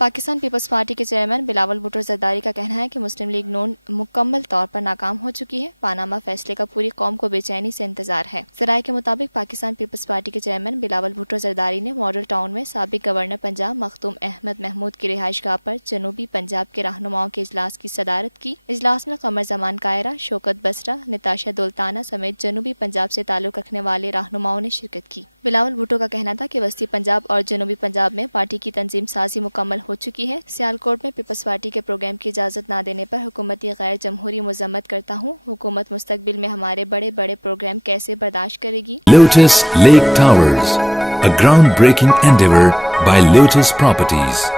Pakistan peoples party के chairman Bilawal Bhutto Zardari का कहना है कि मुस्लिम लीग नून मुकम्मल तौर पर नाकाम हो चुकी है। पानामा फैसले का पूरी कौम को बेचैनी से इंतजार है। जराये के मुताबिक पाकिस्तान पीपल्स पार्टी के चेयरमैन बिलावल भुट्टो जरदारी ने मॉडल टाउन में साबिक गवर्नर पंजाब मखदूम अहमद महमूद की रिहाइशगाह पर जनूबी पंजाब के रहनुमाओं के इजलास की सदारत की। इजलास में कमर जमान कायरा, शौकत बसरा, निताशा दुल्ताना समेत जनूबी पंजाब से ताल्लुक रखने वाले रहनुमाओं ने शिरकत की। बिलावल भुट्टो का कहना था कि वस्ती पंजाब और जनूबी पंजाब में पार्टी की तंजीम साजी मुकम्मल हो चुकी है। सियालकोट में पीपल्स पार्टी के प्रोग्राम की इजाज़त न देने पर हुकूमती गैर जमहूरी मजम्मत करता हूँ। हुकूमत मुस्तकबिल में हमारे बड़े बड़े प्रोग्राम कैसे बर्दाश्त करेगी। Lotus Lake Towers, a groundbreaking endeavor by Lotus Properties.